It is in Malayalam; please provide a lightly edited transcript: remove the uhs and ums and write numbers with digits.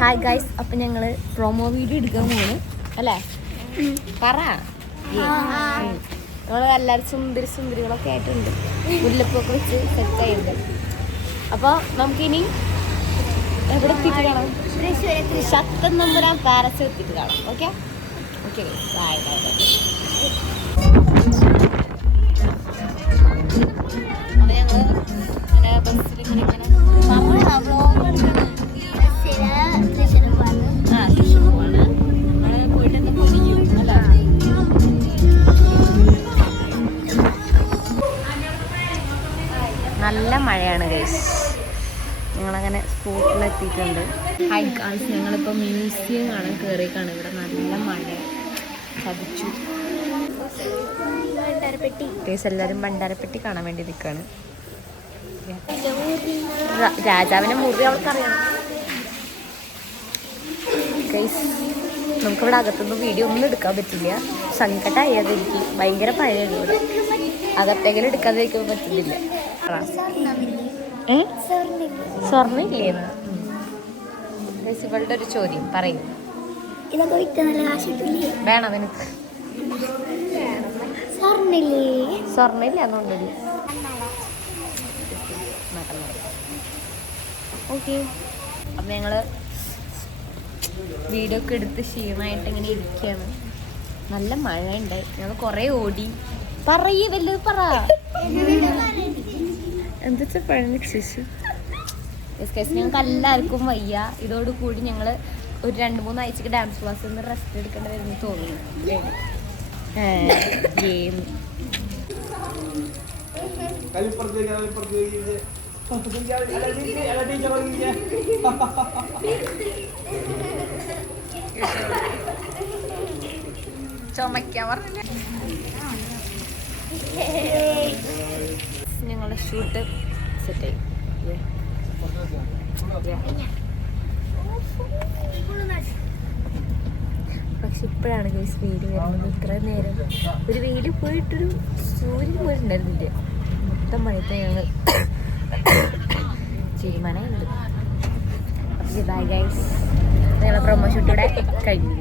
ഹായ് ഗൈസ്, അപ്പം ഞങ്ങൾ പ്രൊമോ വീഡിയോ എടുക്കാൻ പോണ് അല്ലേ? പറ. നമ്മൾ എല്ലാവരും സുന്ദരികളൊക്കെ ആയിട്ടുണ്ട്, മുല്ലപ്പൊക്കെ വെച്ച് സെറ്റ് ആയിട്ടുണ്ട്. അപ്പോൾ നമുക്കിനി എവിടെ എത്തിയിട്ട് കാണാം? ശക്തൻ നമ്പുരാൻ പാലസ് എത്തിയിട്ട് കാണാം. Okay okay bye bye bye. അപ്പോൾ ഞങ്ങൾ ഇങ്ങനെ ബസ്സിൽ ഇങ്ങനെ നല്ല മഴയാണ് ഗൈസ്. ഞങ്ങളങ്ങനെ സ്പോട്ടിലെത്തിയിട്ടുണ്ട്. ഹൈ ഗൈസ്, ഞങ്ങളിപ്പോൾ മ്യൂസിയം കാണാൻ കയറിയേക്കാണ്. ഇവിടെ നല്ല മഴ ചതിച്ചു ഗൈസ്. എല്ലാവരും ഭണ്ഡാരപ്പെട്ടി കാണാൻ വേണ്ടി നിൽക്കുകയാണ്. രാജാവിനെ മുറി അവൾക്കറിയണം ഗൈസ്. നമുക്കിവിടെ അകത്തുനിന്ന് വീഡിയോ ഒന്നും എടുക്കാൻ പറ്റില്ല, സങ്കടമായത് എനിക്ക്. ഭയങ്കര മഴയാണ് ഇവിടെ, അകത്തെങ്കിലും എടുക്കാതിരിക്കാൻ പറ്റുന്നില്ല. സ്വർണ്ണില്ലേന്ന് ഗൈസ്. ഇവളുടെ ഒരു ചോദ്യം പറയും, വേണം എനിക്ക് സ്വർണ്ണില്ല എന്നുണ്ടല്ലോ. ഓക്കെ, അപ്പം ഞങ്ങൾ വീഡിയോ ഒക്കെ എടുത്ത് ക്ഷീണമായിട്ട് ഇങ്ങനെ ഇരിക്കുകയാണ്. നല്ല മഴ ഉണ്ടായി, ഞങ്ങൾ കുറേ ഓടി. പറയേ വല്ലത് പറ, എന്താ പഴഞ്ഞ ശേഷി. ഞങ്ങൾക്ക് എല്ലാവർക്കും വയ്യ. ഇതോടുകൂടി ഞങ്ങൾ ഒരു 2-3 ആഴ്ചക്ക് ഡാൻസ് ക്ലാസ്സിൽ നിന്ന് റെസ്റ്റ് എടുക്കേണ്ടി വരുമെന്ന് തോന്നുന്നു. ഗെയിം ചുമക്കാൻ പറഞ്ഞില്ല. ഞങ്ങളുടെ ഷൂട്ട് സെറ്റായി. പക്ഷെ ഇപ്പോഴാണ് ഗൈസ് വെയിൽ വരുന്നത്. ഇത്ര നേരം ഒരു വെയിൽ പോയിട്ടൊരു സൂര്യൻ പോയിട്ടുണ്ടായിരുന്നില്ല. മൊത്തം മഴയത്തെ ഞങ്ങൾ തീരുമാനമുണ്ട്. അപ്പം ബൈ ഗൈസ്, ഞങ്ങളെ പ്രൊമോ ഷൂട്ട് ഇവിടെ കഴിഞ്ഞു.